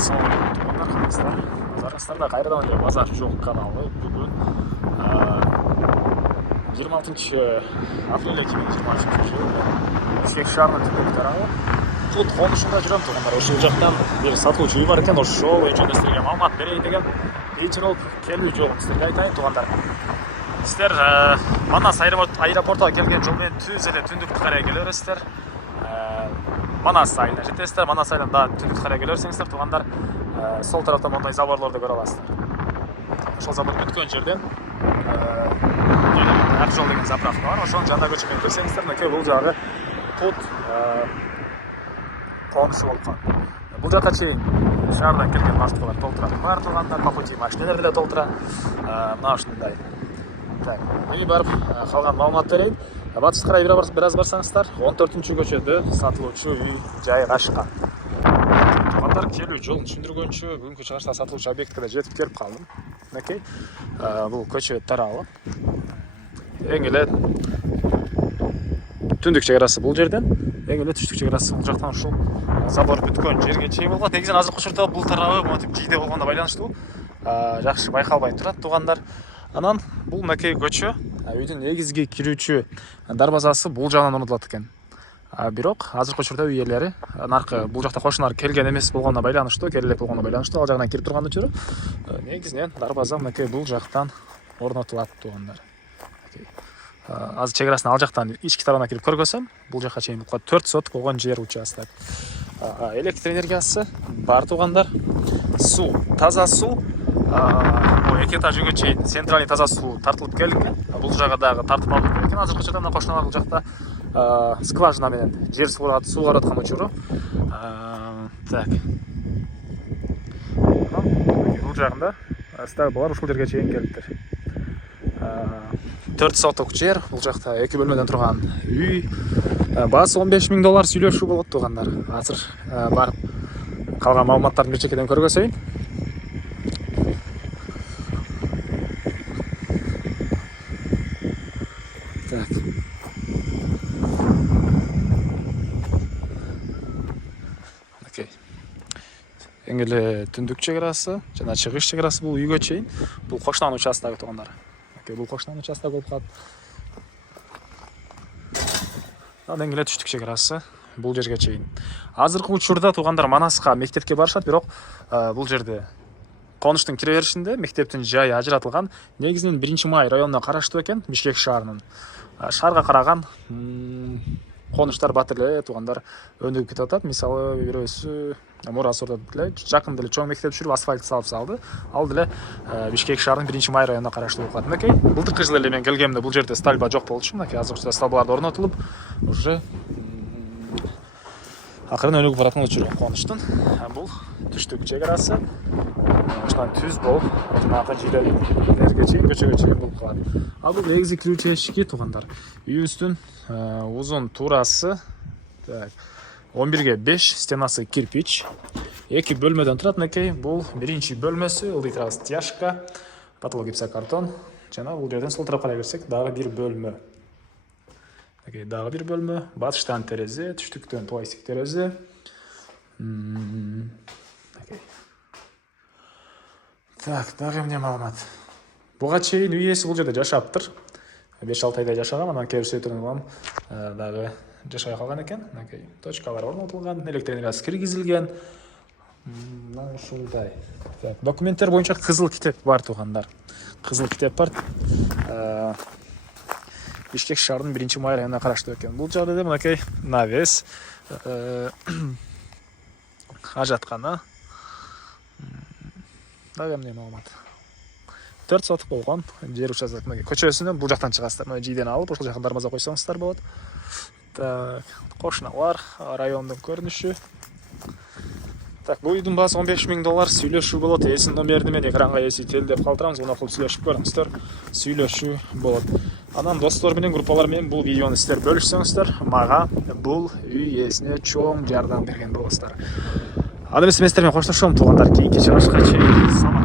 Assalamualaikum. Nazarыңыздарда қайрадан эле базар жок каналы бүгүн 26 апрель 2023 жылы Бишкек шаарынын түндүк тарабы Кут конушунда жүрөм туугандар. Ошол жактан бир сатуучу үй бар экен, ошол боюнча сиздерге маалымат берейин деген кийинчи жолу келүү жолун сиздерге айтайын туугандар. Сиздер Манас аэропортуна келген жол менен түз эле түндүктү карай келе бересиздер. Манас айылына жетесиздер. Манас айылынан да түндүктү карай келе берсеңиздер туугандар, сол тараптан мондай заборлорду көрө аласыздар. Ошол забор бүткөн жерден Ак жол деген заправка бар. Ошонун жанына көчүп менен келсеңиздер, мынакей бул жагы Кут конушу болуп калат. Бул жакка чейин шаардан келген маршруткалар толтура бар туугандар, по пути машиналар деле толтура. Мына ушундай. Так, мен барып калган маалымат берейин. Батыска карай бир аз барсаңыздар, 14-көчөдө сатылуучу үй жайгашкан. Туугандар, келүү жолун түшүндүргөнчө бүгүнкү чыгышта сатылуучу объектке да жетип келип калдым. Мынакей бул көчө тарабы. Эң эле түндүк чек арасы бул жерден, эң эле түштүк чек арасы бул жактан ушул забор бүткөн жерге чейин болгон. Негизинен азыркы учурда бул тарабы монтип жийде болгондо байланыштуу жакшы байкалбай турат туугандар. Анан бул мынакей көчө үйдүн негизги кирүүчү дарбазасы бул жагынан орнотулат экен. Бирок азыркы учурда үй ээлери наркы бул жакта кошуналар келген эмес болгонуна байланыштуу, келе элек болгонуна байланыштуу ал жагынан кирип турган учуру негизинен дарбаза мынакей бул жактан орнотулат туугандар. Азыр чек арасын ал жактан ички тарабына кирип көргөзсөм, бул жакка чейин 4 соток болгон жер участок. Электр энергиясы бар туугандар. Суу, таза суу. Эки этажга чейин центральный таза суу тартылып келген. Бул жага дагы тартып алып келген. Азыркы учурда мына кошуналар бул жакта скважина менен жер сууга аткан учуру. Так. Бул жагында стаг бар, ушул жерге чейин келиптир. 4 соток жер, бул жакта 2 бөлмөдөн турган үй. Баасы $15,000 сүйлөшүү болот туугандар. Азыр барып калган маалыматтарды бир чекеден көргөзөйүн. Так. Окей. Эң эле түндүк чек арасы жана чыгыш чек арасы бул үйгө чейин. Бул кошунан участок туугандар. Окей, бул кошунан участок болуп калат. Анан эң эле түштүк чек арасы бул жерге чейин. Азыркы учурда туугандар Манаска мектепке барышат, бирок бул жерде конуштун кире беришинде мектептин жайы ажыратылган. Негизинен 1-Май районуна караштуу экен, Бишкек шаарынын. Шаарга караган конуштар батыр эле туугандар өнүгүп кетип атат. Мисалы, бирөөсү Мурас ордотуп эле жакын деле чоң мектеп түшүрүп асфальт салды. Ал деле Бишкек шаарынын 1-Май районуна караштуу болуп калат. Мынакей былтыркы жылы эле мен келгенде бул жерде стальба жок болчу. Мынакей азыр стальбалар орнотулуп, уже акырын өнүгүп бараткан учуру конуштун. Бул түштүк чек арасы. Ошондон түз болуп, жанагы жерлерге чейин, көчөгө чейин болуп калат. Ал бул негизи кирүүчү эшики туугандар. Үйүбүздүн узун туурасы 11/5, стенасы кирпич. 2 бөлмөдөн турат. Мынакей бул биринчи бөлмөсү, ылдый стяжка, потолок гипсокартон. Жана бул жерден сол тарапка карай берсек, дагы бир бөлмө. Мынакей дагы бир бөлмө, батыштан терезе, түштүктөн пластик терезе. Так, дагы эмне маалымат? Буга чейин үй ээси бул жерде жашаптыр. 5-6 айда жашаган, анан кээ бир сөйтөрүн алам, дагы жашай калган экен. Мынакей точкалар орнотулган, электр энергиясы киргизилген. Мына ушундай. Так, документтер боюнча кызыл китеп бар туугандар. Кызыл китеп бар. Бишкек шаарынын 1-Май районуна караштуу экен. Бул жагда мынакей навес, ажаткана. Дагы эмне маалымат? 4 соток болгон жер участок. Көчөсүнөн бул жактан чыгасыздар. Мына жийден алып, ошол жака дарбаза койсоңуздар болот. Так, кошуналар, райондун көрүнүшү. Так, бул үйдүн баасы $15,000 сүйлөшүү болот. Эсин номерин мен экранга эсител деп калтырабыз. Уну окуп сүйлөшүп көрүңүздөр. Сүйлөшүү болот. Анан достор менен, группалар менен бул видеону сиздер бөлүшсөңүздөр, мага бул үй ээсине чоң жардам берген болосуздар. Аны эмес, мен сиздер менен коштошом туугандар. Кийинки чыгышка чейин.